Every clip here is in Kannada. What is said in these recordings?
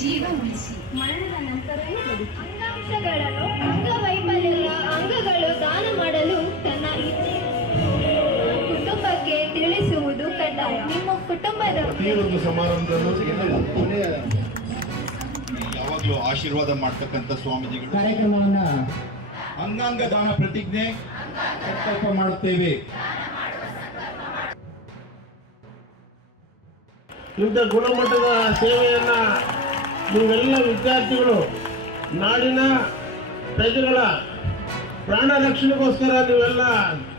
ಜೀವ ಉಳಿಸಿ ಮರಣದ ನಂತರವೂ ಬದುಕಿ. ಅಂಗಾಂಶಗಳನ್ನು ಅಂಗವೈಫಲ್ಯದ ಅಂಗಗಳು ದಾನ ಮಾಡಲು ತನ್ನ ಇಚ್ಛೆ ಕುಟುಂಬಕ್ಕೆ ತಿಳಿಸುವುದು ಕಡ್ಡಾಯ. ನಿಮ್ಮ ಕುಟುಂಬದ ಪ್ರತಿಯೊಂದು ಸಮಾರಂಭದಲ್ಲೂ ಯಾವಾಗಲೂ ಆಶೀರ್ವಾದ ಮಾಡ್ತಕ್ಕಂಥ ಸ್ವಾಮೀಜಿಗಳು ಕಾರ್ಯಕ್ರಮವನ್ನ ಅಂಗಾಂಗ ದಾನ ಪ್ರತಿಜ್ಞೆ ಸಂಕಲ್ಪ ಮಾಡುತ್ತೇವೆ. ಇಂಥ ಗುಣಮಟ್ಟದ ಸೇವೆಯನ್ನ ನೀವೆಲ್ಲ ವಿದ್ಯಾರ್ಥಿಗಳು ನಾಡಿನ ಪ್ರಜೆಗಳ ಪ್ರಾಣ ರಕ್ಷಣೆಗೋಸ್ಕರ ನೀವೆಲ್ಲ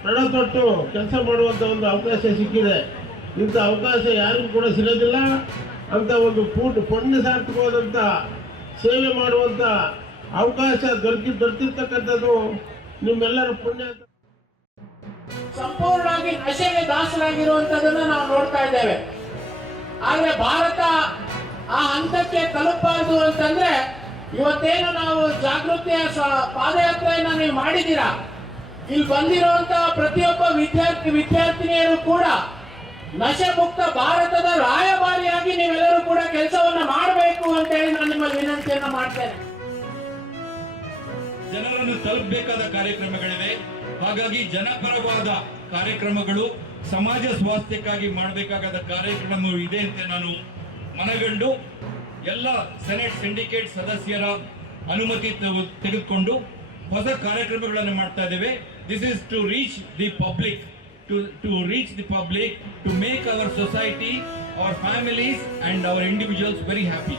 ಪ್ರಣ ತೊಟ್ಟು ಕೆಲಸ ಮಾಡುವಂಥ ಒಂದು ಅವಕಾಶ ಸಿಕ್ಕಿದೆ. ಇಂಥ ಅವಕಾಶ ಯಾರಿಗೂ ಕೂಡ ಸಿಗೋದಿಲ್ಲ. ಅಂತ ಒಂದು ಪುಣ್ಯ ಸಾರ್ಥಕವಾದಂಥ ಸೇವೆ ಮಾಡುವಂಥ ಅವಕಾಶ ದೊರೆತಿರ್ತಕ್ಕಂಥದ್ದು ನಿಮ್ಮೆಲ್ಲರ ಪುಣ್ಯ. ಸಂಪೂರ್ಣವಾಗಿ ನಶೆಗೆ ದಾಸರಾಗಿರುವಂತದನ್ನ ನಾವು ನೋಡ್ತಾ ಇದ್ದೇವೆ. ಆದ್ರೆ ಭಾರತ ಆ ಹಂತಕ್ಕೆ ತಲುಪಬಾರದು ಅಂತಂದ್ರೆ ಇವತ್ತೇನು ನಾವು ಜಾಗೃತಿಯ ಪಾದಯಾತ್ರೆಯನ್ನ ನೀವು ಮಾಡಿದ್ದೀರಾ, ಇಲ್ಲಿ ಬಂದಿರುವಂತಹ ಪ್ರತಿಯೊಬ್ಬ ವಿದ್ಯಾರ್ಥಿನಿಯರು ಕೂಡ ನಶೆ ಮುಕ್ತ ಭಾರತದ ರಾಯಭಾರಿಯಾಗಿ ನೀವೆಲ್ಲರೂ ಕೂಡ ಕೆಲಸವನ್ನ ಮಾಡಬೇಕು ಅಂತ ಹೇಳಿ ನಾನು ನಿಮ್ಮಲ್ಲಿ ವಿನಂತಿಯನ್ನ ಮಾಡ್ತೇನೆ. ಜನರನ್ನು ತಲುಪಬೇಕಾದ ಕಾರ್ಯಕ್ರಮಗಳಿವೆ. ಹಾಗಾಗಿ ಜನಪರವಾದ ಕಾರ್ಯಕ್ರಮಗಳು, ಸಮಾಜ ಸ್ವಾಸ್ಥ್ಯಕ್ಕಾಗಿ ಮಾಡಬೇಕಾದ ಕಾರ್ಯಕ್ರಮ ಇದೆ ಅಂತ ನಾನು ಮನಗಂಡು ಎಲ್ಲ ಸೆನೆಟ್ ಸಿಂಡಿಕೇಟ್ ಸದಸ್ಯರ ಅನುಮತಿ ತೆಗೆದುಕೊಂಡು ಹೊಸ ಕಾರ್ಯಕ್ರಮಗಳನ್ನು ಮಾಡ್ತಾ ಇದ್ದೇವೆ. This is to reach the public, to reach the public, to make our society, our families and our individuals very happy.